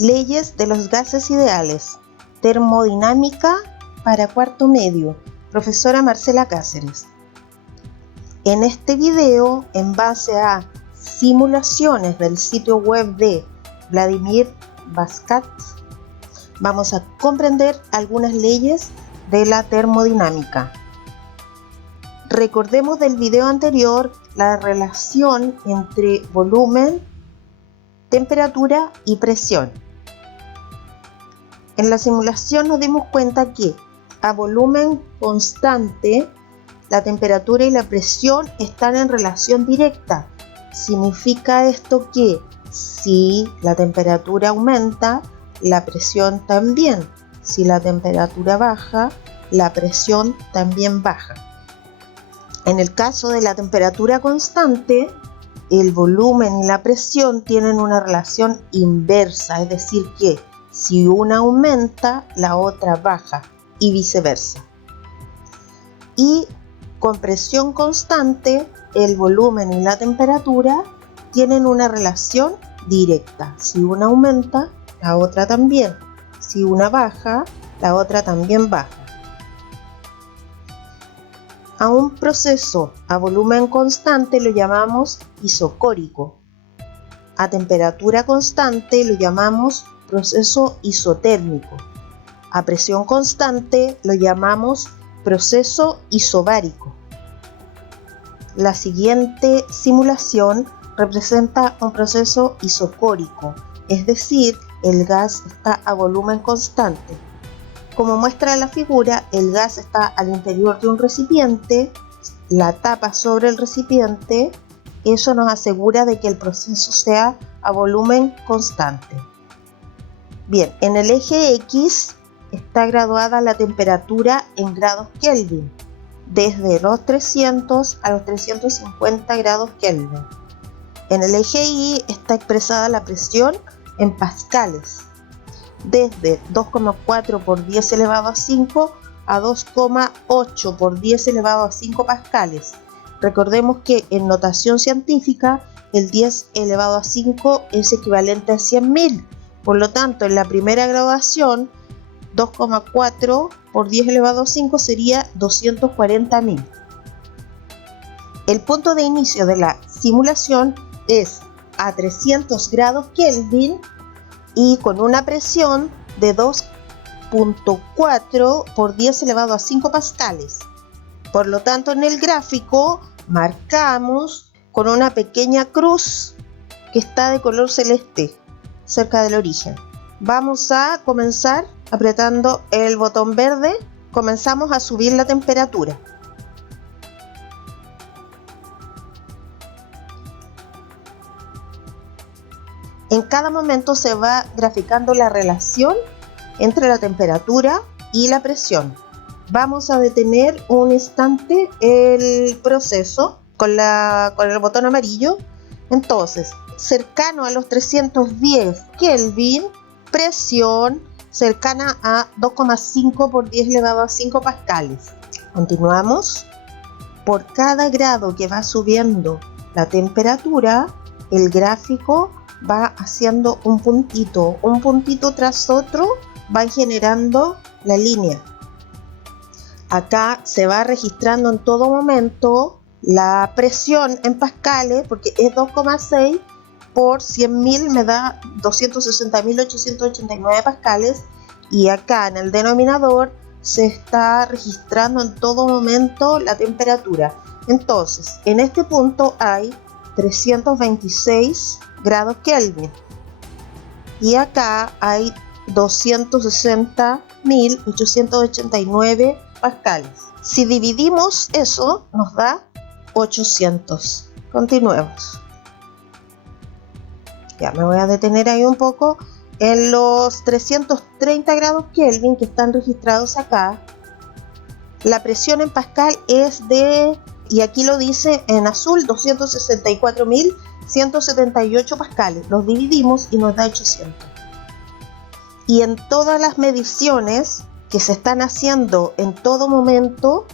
Leyes de los gases ideales. Termodinámica para cuarto medio. Profesora Marcela Cáceres. En este video, en base a simulaciones del sitio web de Vladimir Baskat, vamos a comprender algunas leyes de la termodinámica. Recordemos del video anterior la relación entre volumen, temperatura y presión. En la simulación nos dimos cuenta que a volumen constante la temperatura y la presión están en relación directa. Significa esto que si la temperatura aumenta, la presión también. Si la temperatura baja, la presión también baja. En el caso de la temperatura constante, el volumen y la presión tienen una relación inversa, es decir que si una aumenta, la otra baja y viceversa. Y con presión constante, el volumen y la temperatura tienen una relación directa. Si una aumenta, la otra también. Si una baja, la otra también baja. A un proceso a volumen constante lo llamamos isocórico. A temperatura constante lo llamamos proceso isotérmico. A presión constante lo llamamos proceso isobárico. La siguiente simulación representa un proceso isocórico, es decir, el gas está a volumen constante. Como muestra la figura, el gas está al interior de un recipiente, la tapa sobre el recipiente, eso nos asegura de que el proceso sea a volumen constante. Bien, en el eje X está graduada la temperatura en grados Kelvin, desde los 300 a los 350 grados Kelvin. En el eje Y está expresada la presión en pascales, desde 2,4 por 10 elevado a 5 a 2,8 por 10 elevado a 5 pascales. Recordemos que en notación científica el 10 elevado a 5 es equivalente a 100.000. Por lo tanto, en la primera graduación, 2,4 por 10 elevado a 5 sería 240.000. El punto de inicio de la simulación es a 300 grados Kelvin y con una presión de 2,4 por 10 elevado a 5 pascales. Por lo tanto, en el gráfico marcamos con una pequeña cruz que está de color celeste cerca del origen. Vamos a comenzar apretando el botón verde. Comenzamos a subir la temperatura. En cada momento se va graficando la relación entre la temperatura y la presión. Vamos a detener un instante el proceso con el botón amarillo. Entonces, cercano a los 310 Kelvin, presión cercana a 2,5 por 10 elevado a 5 pascales. Continuamos. Por cada grado que va subiendo la temperatura, el gráfico va haciendo un puntito tras otro, va generando la línea. Acá se va registrando en todo momento la presión en pascales, porque es 2,6 por 100.000 me da 260.889 pascales, y acá en el denominador se está registrando en todo momento la temperatura. Entonces, en este punto hay 326 grados Kelvin y acá hay 260.889 pascales. Si dividimos eso, nos da 800. Continuemos. Ya me voy a detener ahí un poco en los 330 grados Kelvin que están registrados acá. La presión en pascal es de, y aquí lo dice en azul, 264.178 pascales. Los dividimos y nos da 800. Y en todas las mediciones que se están haciendo en todo momento,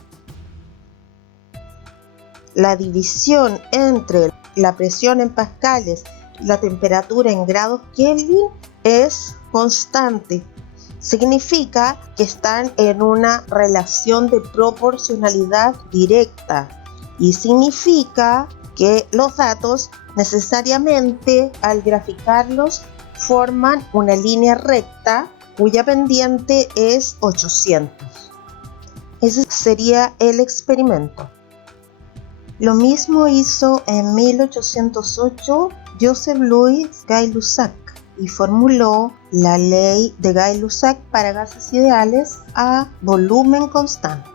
la división entre la presión en pascales y la temperatura en grados Kelvin es constante. Significa que están en una relación de proporcionalidad directa y significa que los datos necesariamente al graficarlos forman una línea recta cuya pendiente es 800. Ese sería el experimento. Lo mismo hizo en 1808 Joseph Louis Gay-Lussac y formuló la ley de Gay-Lussac para gases ideales a volumen constante.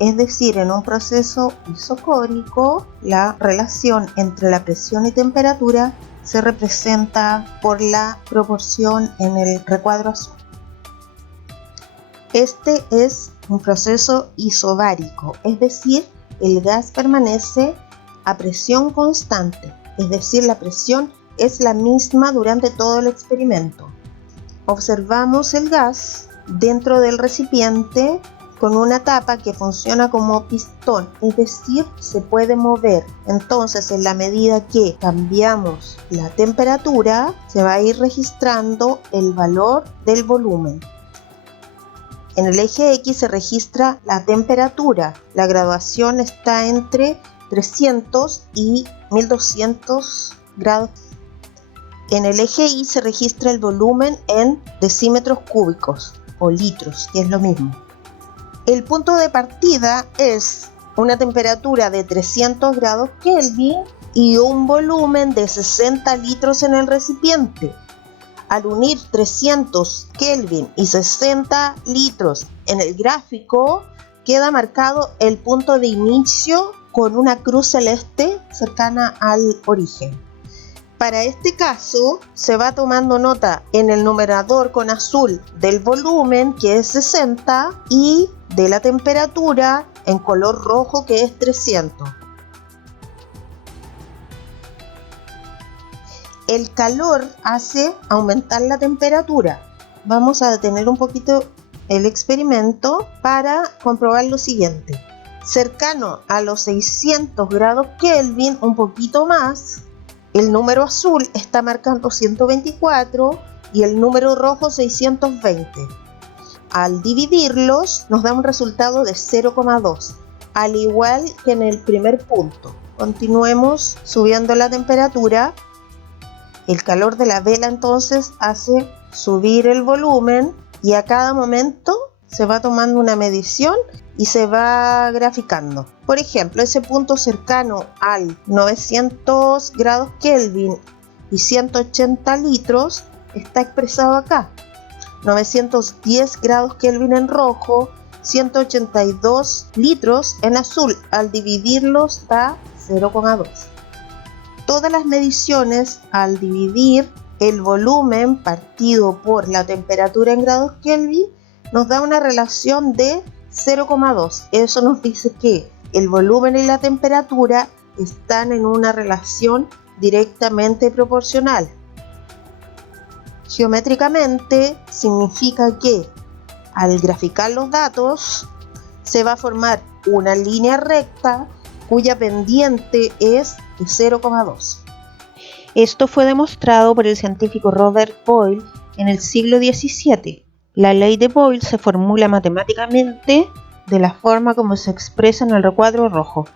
Es decir, en un proceso isocórico, la relación entre la presión y temperatura se representa por la proporción en el recuadro azul. Este es un proceso isobárico, es decir, el gas permanece a presión constante, es decir, la presión es la misma durante todo el experimento. Observamos el gas dentro del recipiente con una tapa que funciona como pistón, es decir, se puede mover. Entonces, en la medida que cambiamos la temperatura, se va a ir registrando el valor del volumen. En el eje X se registra la temperatura. La graduación está entre 300 y 1200 grados. En el eje Y se registra el volumen en decímetros cúbicos o litros, que es lo mismo. El punto de partida es una temperatura de 300 grados Kelvin y un volumen de 60 litros en el recipiente. Al unir 300 Kelvin y 60 litros en el gráfico, queda marcado el punto de inicio con una cruz celeste cercana al origen. Para este caso, se va tomando nota en el numerador con azul del volumen, que es 60, y de la temperatura en color rojo, que es 300. El calor hace aumentar la temperatura. Vamos a detener un poquito el experimento para comprobar lo siguiente. Cercano a los 600 grados Kelvin, un poquito más, el número azul está marcando 124 y el número rojo 620. Al dividirlos nos da un resultado de 0,2, al igual que en el primer punto. Continuemos subiendo la temperatura. El calor de la vela entonces hace subir el volumen y a cada momento se va tomando una medición y se va graficando. Por ejemplo, ese punto cercano al 900 grados Kelvin y 180 litros está expresado acá. 910 grados Kelvin en rojo, 182 litros en azul. Al dividirlos da 0,2. Todas las mediciones al dividir el volumen partido por la temperatura en grados Kelvin nos da una relación de 0,2. Eso nos dice que el volumen y la temperatura están en una relación directamente proporcional. Geométricamente significa que al graficar los datos se va a formar una línea recta cuya pendiente es de 0,2. Esto fue demostrado por el científico Robert Boyle en el siglo XVII. La ley de Boyle se formula matemáticamente de la forma como se expresa en el recuadro rojo.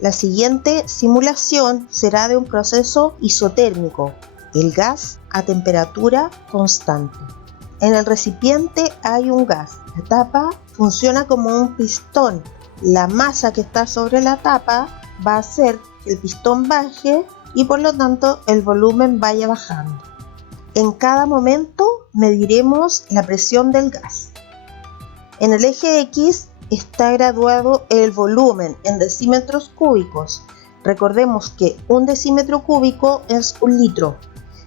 La siguiente simulación será de un proceso isotérmico, el gas a temperatura constante. En el recipiente hay un gas. La tapa funciona como un pistón. La masa que está sobre la tapa va a hacer que el pistón baje y por lo tanto el volumen vaya bajando. En cada momento mediremos la presión del gas. En el eje X está graduado el volumen en decímetros cúbicos. Recordemos que un decímetro cúbico es un litro.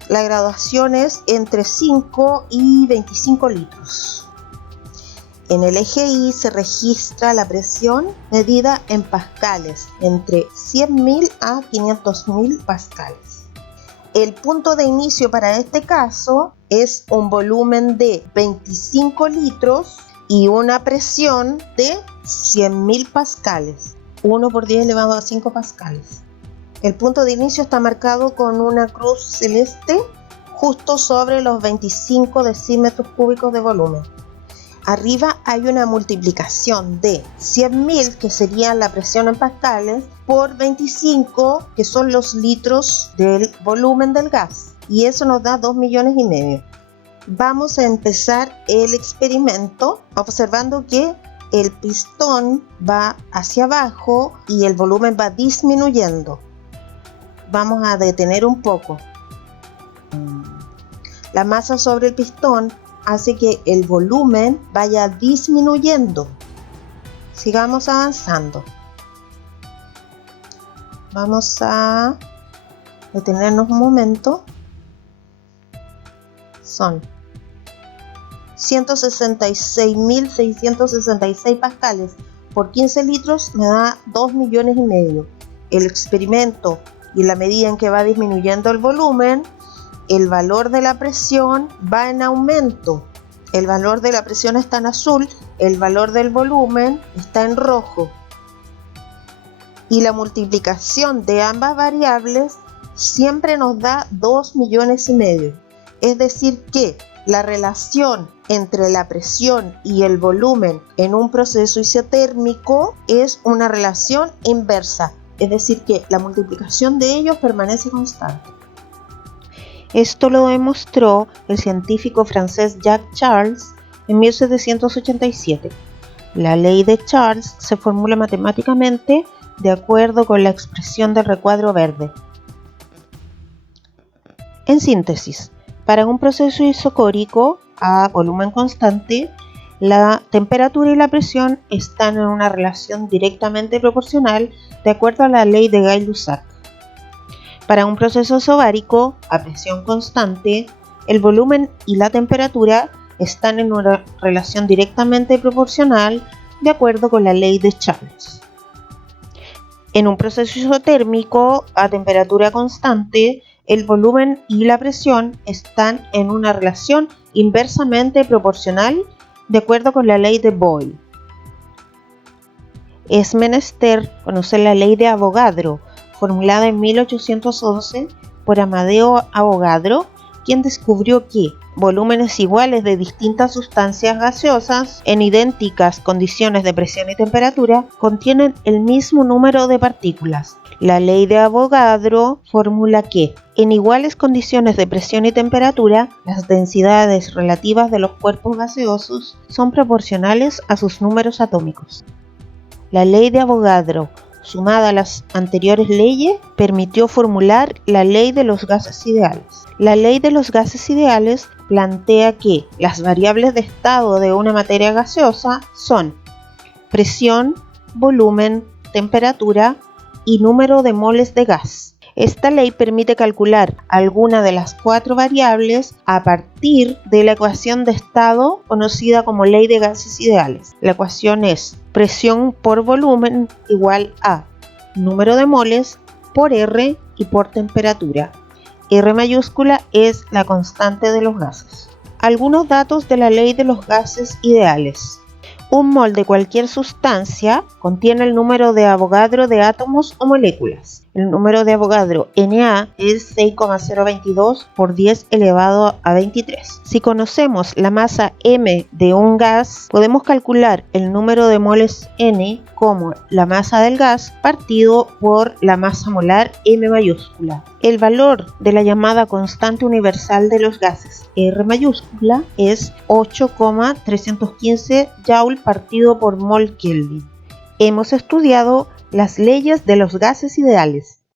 La graduación es entre 5 y 25 litros. En el eje Y se registra la presión medida en pascales, entre 100.000 a 500.000 pascales. El punto de inicio para este caso es un volumen de 25 litros y una presión de 100.000 pascales, 1 por 10 elevado a 5 pascales. El punto de inicio está marcado con una cruz celeste justo sobre los 25 decímetros cúbicos de volumen. Arriba hay una multiplicación de 100.000, que sería la presión en pascales, por 25, que son los litros del volumen del gas. Y eso nos da 2,5 millones. Vamos a empezar el experimento observando que el pistón va hacia abajo y el volumen va disminuyendo. Vamos a detener un poco. La masa sobre el pistón hace que el volumen vaya disminuyendo. Sigamos avanzando. Vamos a detenernos un momento. Son 166.666 pascales por 15 litros, me da 2,5 millones. El experimento y la medida en que va disminuyendo el volumen, el valor de la presión va en aumento. El valor de la presión está en azul, el valor del volumen está en rojo. Y la multiplicación de ambas variables siempre nos da 2,5 millones. Es decir que la relación entre la presión y el volumen en un proceso isotérmico es una relación inversa. Es decir que la multiplicación de ellos permanece constante. Esto lo demostró el científico francés Jacques Charles en 1787. La ley de Charles se formula matemáticamente de acuerdo con la expresión del recuadro verde. En síntesis, para un proceso isocórico a volumen constante, la temperatura y la presión están en una relación directamente proporcional de acuerdo a la ley de Gay-Lussac. Para un proceso isobárico a presión constante, el volumen y la temperatura están en una relación directamente proporcional de acuerdo con la ley de Charles. En un proceso isotérmico a temperatura constante, el volumen y la presión están en una relación inversamente proporcional de acuerdo con la ley de Boyle. Es menester conocer la ley de Avogadro, formulada en 1811 por Amadeo Avogadro, quien descubrió que volúmenes iguales de distintas sustancias gaseosas en idénticas condiciones de presión y temperatura contienen el mismo número de partículas. La ley de Avogadro formula que, en iguales condiciones de presión y temperatura, las densidades relativas de los cuerpos gaseosos son proporcionales a sus números atómicos. La ley de Avogadro, sumada a las anteriores leyes, permitió formular la ley de los gases ideales. La ley de los gases ideales plantea que las variables de estado de una materia gaseosa son presión, volumen, temperatura y número de moles de gas. Esta ley permite calcular alguna de las 4 variables a partir de la ecuación de estado conocida como ley de gases ideales. La ecuación es presión por volumen igual a número de moles por R y por temperatura. R mayúscula es la constante de los gases. Algunos datos de la ley de los gases ideales. Un mol de cualquier sustancia contiene el número de Avogadro de átomos o moléculas. El número de Avogadro Na es 6,022 por 10 elevado a 23. Si conocemos la masa m de un gas, podemos calcular el número de moles N como la masa del gas partido por la masa molar M mayúscula. El valor de la llamada constante universal de los gases R mayúscula es 8,315 Joule partido por mol Kelvin. Hemos estudiado las leyes de los gases ideales.